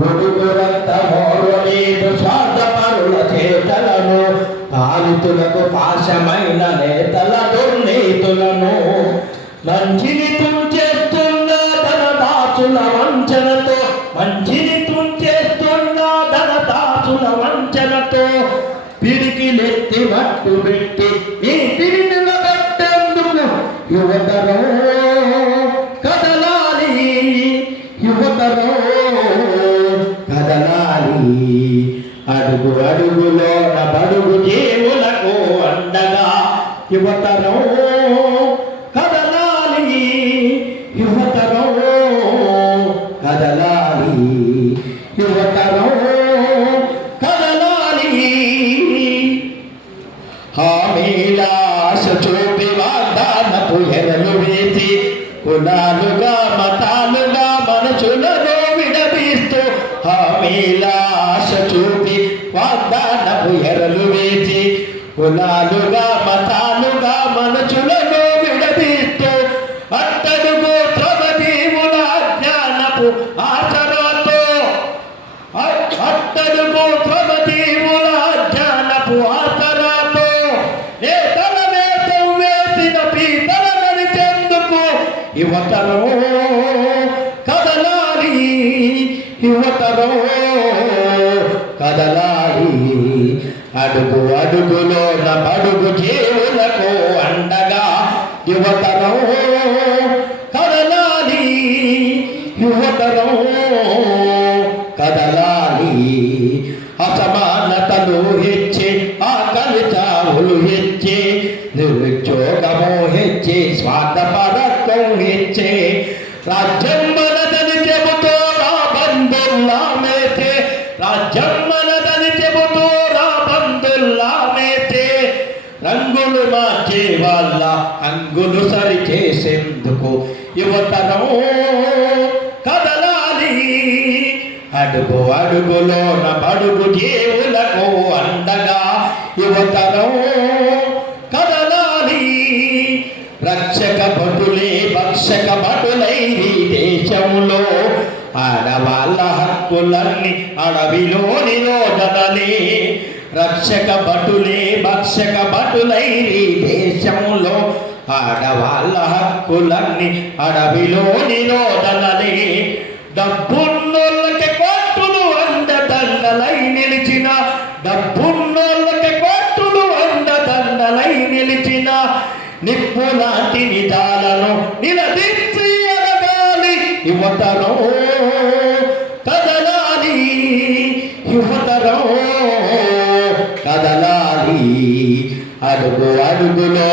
ఉడుకురంత మోరలేదు స్వార్థపరుల చేతలను, పాలితులకు పాశమైన నేతల దుర్నీతులను, మంచిని తుంచేస్తున్న ధనదాసుల వంచనతో, మంచిని తుంచేస్తున్న ధనదాసుల వంచనతో, పిడికిలెత్తి మట్టు పెట్టి ఈ పిడి నిలబెట్టేందుకు యువతరం కదలాలి, యువతరం కదలాలి. అడుగు అడుగులోన బడుగు జీవులకు అండగా యువతరం కదలాలి, యువతరం కదలాలి, యువతరం కదలాలి. హామీల ఆశ చూపి వాగ్దానపు ఎరలు వేసి, కులాలుగా మతాలుగా మనసులను విడదీస్తూ, హామీల ఆశ చూపి వాగ్దానపు ఎరలు వేసి, కులాలుగా మతాలుగా మనసులను విడదీస్తూ, అట్టడుగు శ్రమజీవుల అజ్ఞానపు ఆచరణతో, అట్టడుగు శ్రమజీవుల అజ్ఞానపు ఆచరణతో నేతల వేతం వేసిన పీతల నడిచేందుకు యువతరం కదలాలి, యువతరం కదలాలి. అడుగు అడుగులోన బడుగు జీవులకు అండగా యువతరం కదలాలి, యువతరం కదలాలి. అసమానతలు హెచ్చే, ఆకలి చావులు హెచ్చే, నిరుద్యోగము హెచ్చే, స్వార్థపరత్వం హెచ్చే, రాజ్యం మనదని చెబుతూ రా బంధుల్లా మేతే, రాజ్యం మనదని చెబుతూ రా బంధుల్లా మేతే, రంగులు మార్చే వాళ్ళ అంగులు సరి చేసేందుకు యువతరం కదలాలి. అడుగు అడుగులోన బడుగు జీవులకు అండగా యువతరం కదలాలి. రక్షక భటులే భక్షక భటులై ఈ దేశంలో, ఆడవాళ్ళ హక్కులన్నీ అడవిలోని రోదనలే. రక్షక భటులే భక్షక భటులై ఈ దేశంలో, ఆడవాళ్ళ హక్కులన్నీ అడవిలోని రోదనలే. డబ్బున్నోళ్ళకి కోర్టులు అండదండలై నిలిచిన, డబ్బున్నోళ్ళకి కోర్టులు అండదండలై నిలిచిన, నిప్పు లాంటి నిజాలను నిలదీసి ఎదగాలి యువతరం కదలాలి, యువతరం కదలాలి. అడుగు అడుగులో